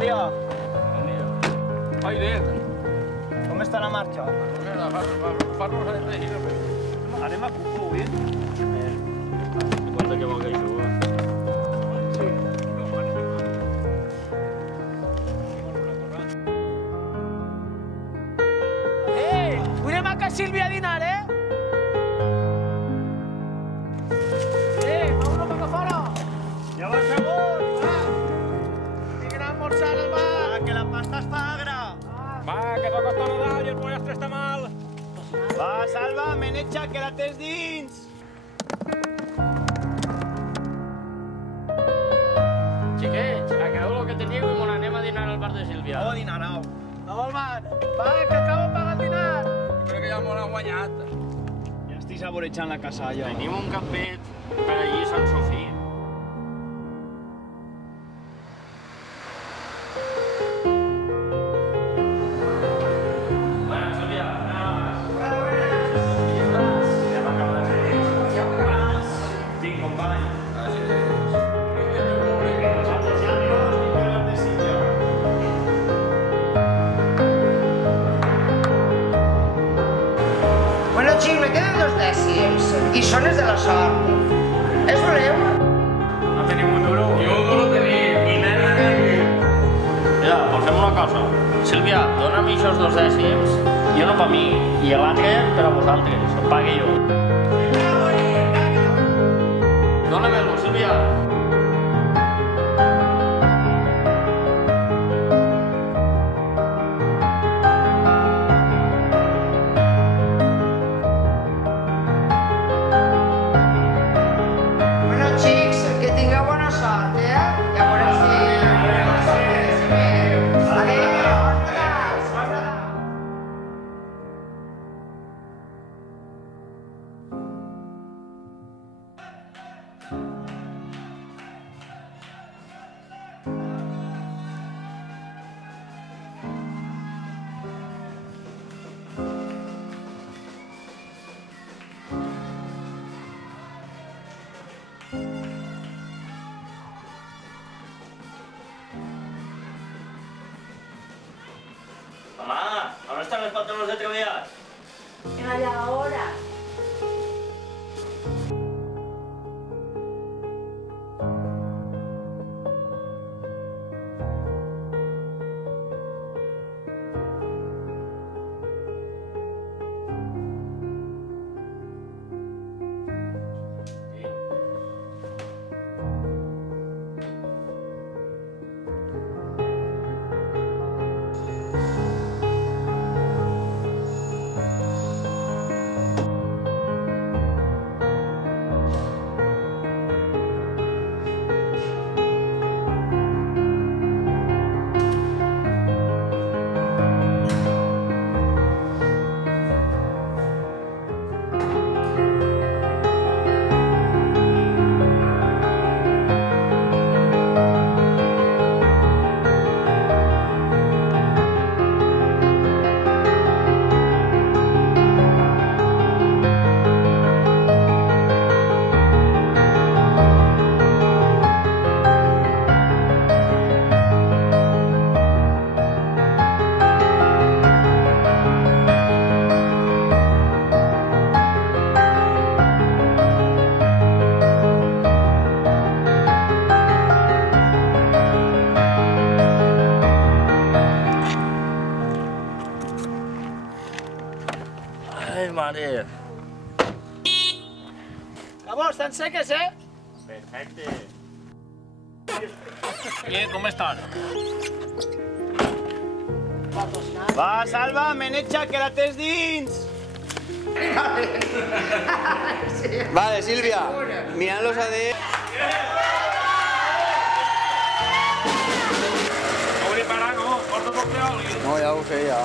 dia. Bon dia. Ai, bé. Com està la marxa? Fa-nos de gira. Anem a Cucú, avui? Quanta que vol que això, Avui anem a casa Sílvia a dinar, Vámonos cap a fora! Ja va segon! Vinguin a almorzar al bar! Que la pasta es fa agra! Va, que s'acosta Nadal i el pollastre està mal. Va, Salva, meneja, que la tens dins! Xiquets, acabeu el que teniu i mon anem a dinar al bar de Sílvia. Oh, dinarau! No vol man! Va, que acabo de pagar el dinar! Crec que ja m'ho han guanyat. Ja estic saborejant la casa, ja. Tenim un capet per allí a Sant Sofí. Bueno, Sílvia. Vinc, company. Bueno, xic, me queden 2 dècims i són els de la sort. Els voleu? No tenim un duro. I un duro tenim. I nena. Mira, pues fem una cosa. Sílvia, dona'm aquests 2 dècims i uno per mi i l'altre per a vosaltres. El pague jo. Dóna-me'l, Sílvia. Bueno, xics, que tingueu bona sort, Ja veurem si... Adéu, bon Nadal. Mamá, ¿dónde están los pantalones de treballar? En la lavadora. Ai, mare. Llavors, estan seques, Perfecte. Com estan? Va, Salva, meneja, que la tens dins! Vale, Sílvia, mirant-los a dir... No vull parar, no? Porta tot de oli. No, ja ho sé, ja.